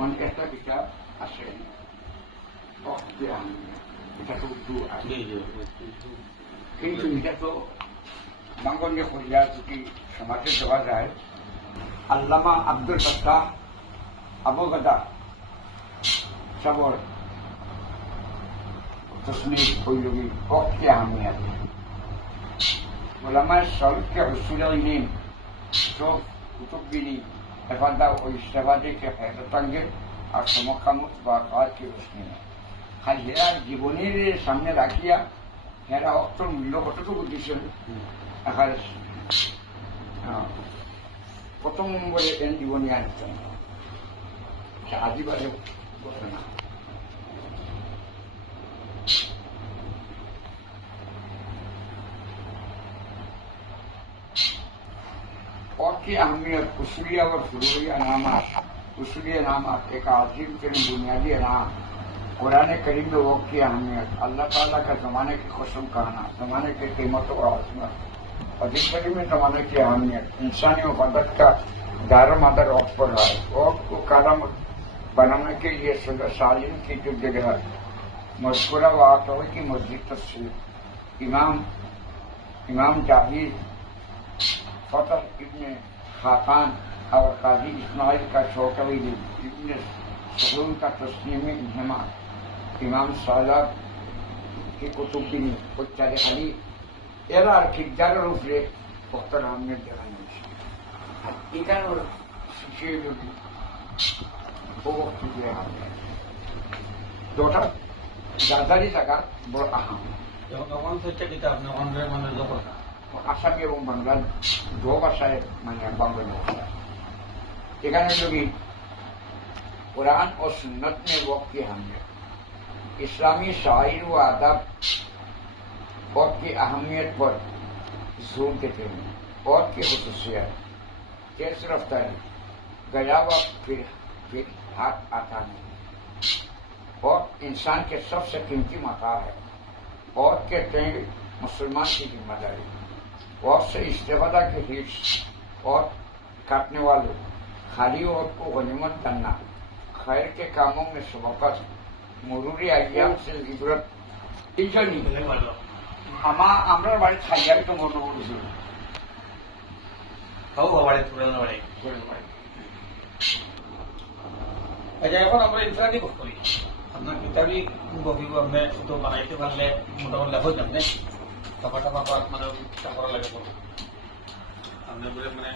যেমন একটা কিতাব আছে এটা তো উর্দু আছে, কিন্তু এটা তো বাঙ্গলে করিয়া যদি সমাজে দেওয়া যায়। আল্লামা আব্দুল ফাত্তাহ আবু গাদা সবর তসনিফ হইলবি ওয়াক্তে আহমিয়াত ওলামায়ে সালফকে উসুলাইন সব কুতুবগিরি হেফাজা ও ইস্তেফাদে কে হেফাজতাঙ্গে আর সমকামত বা কাজকে রোশনি খালি হেরা জীবনের সামনে রাখিয়া হেরা অক্তর মূল্য কতটুকু দিয়েছেন এখন প্রথম নম্বরে এন জীবনী আনছেন আদিবাসী ঘটনা। और की अहमियत उसूलिया और फुरूइया नामात उसूलिया नामात एक अजीम के बुनियादी नाम कुरान करीम में वक्त की अहमियत अल्लाह ताला का ज़माने की खुशम कहना ज़माने की कीमत और आज़मत और जिस करीम में ज़माने की अहमियत इंसानी मदद का दार मदर वक्त पर है। वक्त को कालम बनाने के लिए सालिन की जो जगह मज़कूरा वाक़ई की मस्जिद तस्वीर इमाम जाहिद फतह इब्न खाकान और काजी इस्माइल का शौकवी इब्न सलून का तस्नीम इन्हमा इमाम सालाब की कुतुबिनी उच्चारे अली एरा किरदार रूपे वक्तर आमिर देवानी इकान और शिक्षे योगी वो वक्त दिए हमने दोटा ज़्यादारी जगह बड़ अहम कौन से किताब ने कौन रे मन जो पढ़ा আসামি এবং বাংলার দো ভাষায় মানে বাংলা ভাষা এখানে যদি कुरान और सुन्नत में वक्त की अहमियत इस्लामी शायर व आदाब वक्त की अहमियत पर जोर देते हैं। वक्त की खसूसियत तेज रफ्तारी गया वक्त फिर हाथ आता नहीं। वक्त इंसान के सबसे कीमती मता है। वक्त के तय मुसलमान की जिम्मेदारी वक्त से इस्तेफादा के हिस्स और काटने वालों खाली वक्त को गनीमत करना खैर के कामों में सबकत मरूरी अय्याम से इबरत আমরা বাড়ি খাইয়াই তো মনে করেছি আচ্ছা এখন আমরা ইনফ্রাদি করি আপনার কিতাবি বহিব আপনি তো বানাইতে পারলে মোটামুটি লেখো জানে টাকা টাকা মানে টাকা লাগে আপনি বলে মানে